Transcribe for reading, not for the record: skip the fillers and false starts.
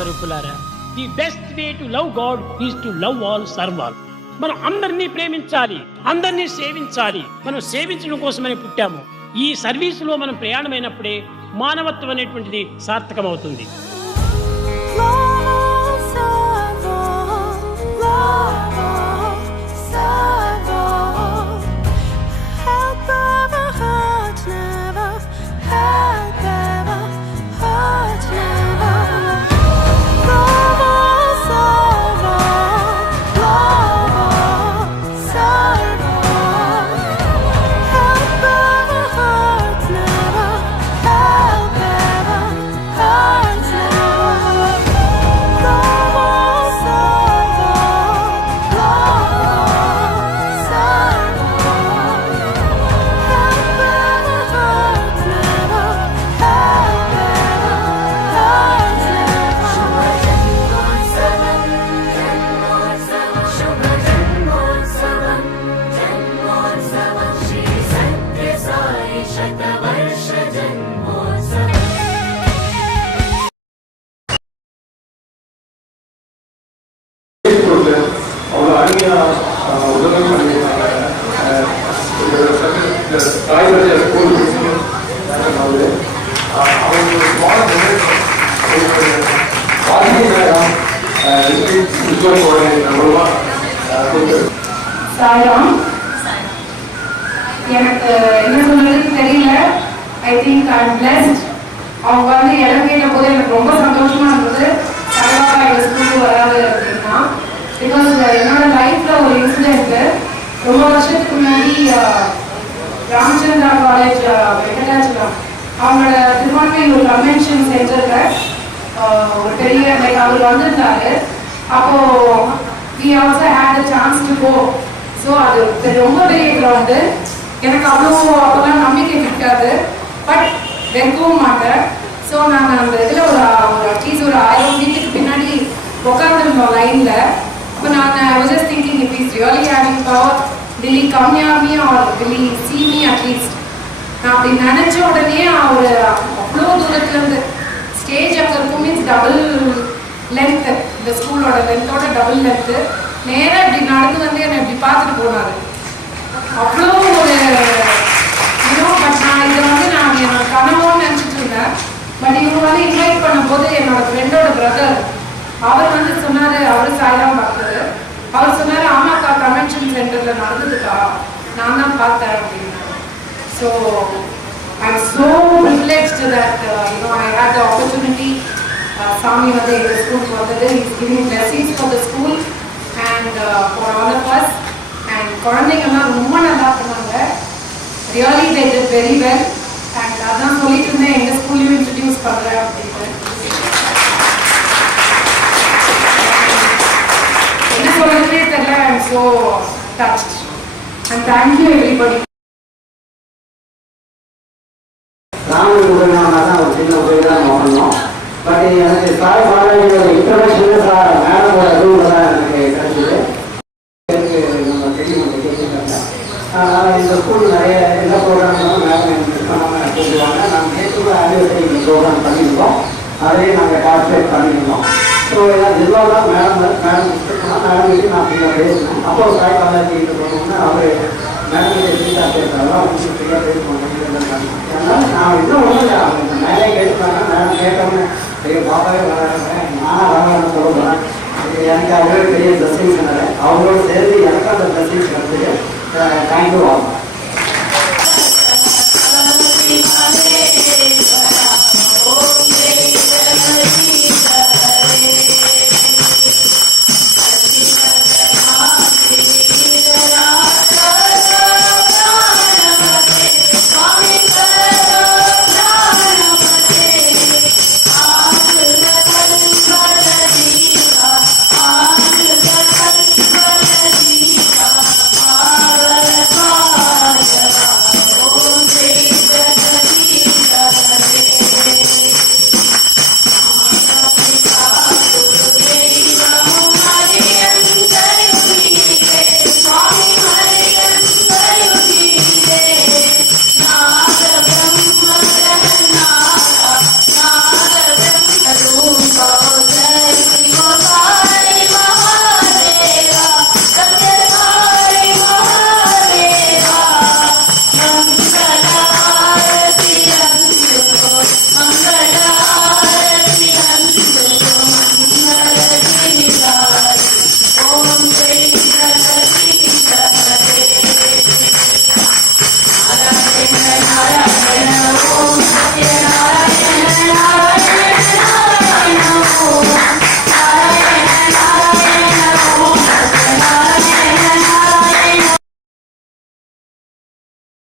స్వరూపులారా, the best way to love God is to love all, serve all. మనం అందరినీ ప్రేమించాలి, అందరినీ సేవించాలి. మనం సేవించడం కోసమని పుట్టాము. ఈ సర్వీసులో మనం ప్రయాణమైనప్పుడే మానవత్వం అనేటువంటిది సార్థకమవుతుంది. எனக்கு என்ன சொல்றதுன்னு தெரியல. I think I am blessed. அவங்க வந்து இலங்கையில போது எனக்கு ரொம்ப சந்தோஷமா இருந்தது. சாய்பாபா எங்கள் ஸ்கூலுக்கு வராது அப்படின்னா, பிகாஸ் என்னோட லைஃப்ல ஒரு இன்சிடென்ட். ரொம்ப வருஷத்துக்கு முன்னாடி ராமச்சந்திரா காலேஜ் வெங்கடாச்சலம் அவங்களோட திருவான்மையூர் கன்வென்ஷன் சென்டர்ல ஒரு பெரிய லைக் அவர் வந்திருந்தாரு. அப்போ we also had a chance to go. So அது ரொம்ப பெரிய கிரவுண்டு. எனக்கு அவ்வளோ அப்போல்லாம் நம்பிக்கை இருக்காது, பட் வெறுக்கவும் மாட்டேன். ஸோ நாங்கள் அந்த இதில் ஒரு அட்லீஸ்ட் ஒரு 1000 வீட்டுக்கு பின்னாடி உட்காந்துருந்தோம் லைனில். அப்போ நான் I was just thinking, if he's really having power, will he come near me or will he see me at least? நான் அப்படி நினச்ச உடனே அவர் அவ்வளோ தூரத்துலேருந்து ஸ்டேஜ் அங்கே இருக்கும், மீன்ஸ் டபுள் லென்த்து, இந்த ஸ்கூலோட லென்த்தோட டபுள் லென்த்து, நேராக இப்படி நடந்து வந்து என்னை இப்படி பார்த்துட்டு போனார். அவ்வளோ ஒரு பட் நான் இதை வந்து நான் என்னோட கனவோன்னு நினச்சிட்டு இருந்தேன். பட் இவங்க வந்து இன்வைட் பண்ணும்போது என்னோட ஃப்ரெண்டோட பிரதர் அவர் வந்து சொன்னார், அவர் சாய்ராம் பார்த்தது. அவர் சொன்னார், ஆமாக்கா கன்வென்ஷன் சென்டரில் நடந்ததுக்கா, நான் தான் பார்த்தேன் அப்படின்னாரு. So I am so privileged that I had the opportunity. சாமி வந்து எங்கள் ஸ்கூலுக்கு வந்தது. Is giving blessings for the school and for all of us. And குழந்தைங்கள்லாம் ரொம்ப நல்லா பண்ணாங்க. Really they did very well. And அதான் சொல்லிட்டு இருந்தேன், எங்கள் ஸ்கூல்லையும் இன்ட்ரடியூஸ் பண்ணுறேன் அப்படின்ட்டு. என்ன சொல்றதுனே தெரியல. I am so touched and thank you everybody. Raman உதவினா தான் ஒரு சின்ன உதவி தான் பண்ணோம். பட் எனக்கு சாய் பாலாஜியோட இன்ட்ரடக்ஷன் மேடமோட ரூல் தான் எனக்கு கிடைச்சிது. எனக்கு நம்ம தெரியும் கேட்டுருக்காங்க. அதனால் இந்த ஸ்கூல் நிறைய எல்லா ப்ரோக்ராம்களும் மேடம் எனக்கு பண்ணாமல் கூப்பிடுவாங்க. நாங்கள் நேற்று ஆனிவர்சரி ப்ரோக்ராம் பண்ணியிருக்கோம், அதையே நாங்கள் பார்ட்டிசிபேட் பண்ணியிருந்தோம். ஸோ எல்லாம் ஜில்லாவில் மேடம் மேடம் கிட்டே நான் ஃப்ரீயாக பேசினேன். அப்போ சாய் பாலாஜி கிட்ட போனோம்னா அவர் மேடம் கிட்ட ஃப்ரீயாக பேசுகிறாங்க, அவங்க ஃப்ரீயாக பேசுவாங்க. அதனால் நான் இன்னும் ஒன்றும் அவங்க மேலே கேட்டுப்பாங்க. மேடம் கேட்டோன்னு பெரிய பாப்பாவே வராங்க, நானும் வரலான்னு சொல்லுவேன். எனக்கு அவங்களோட பெரிய பிளஸிங்ஸ் சொன்னார். அவங்களோட சேர்ந்து எனக்கு அந்த பிளஸிங்ஸ் வந்து தேங்க்யூ ஆகும்.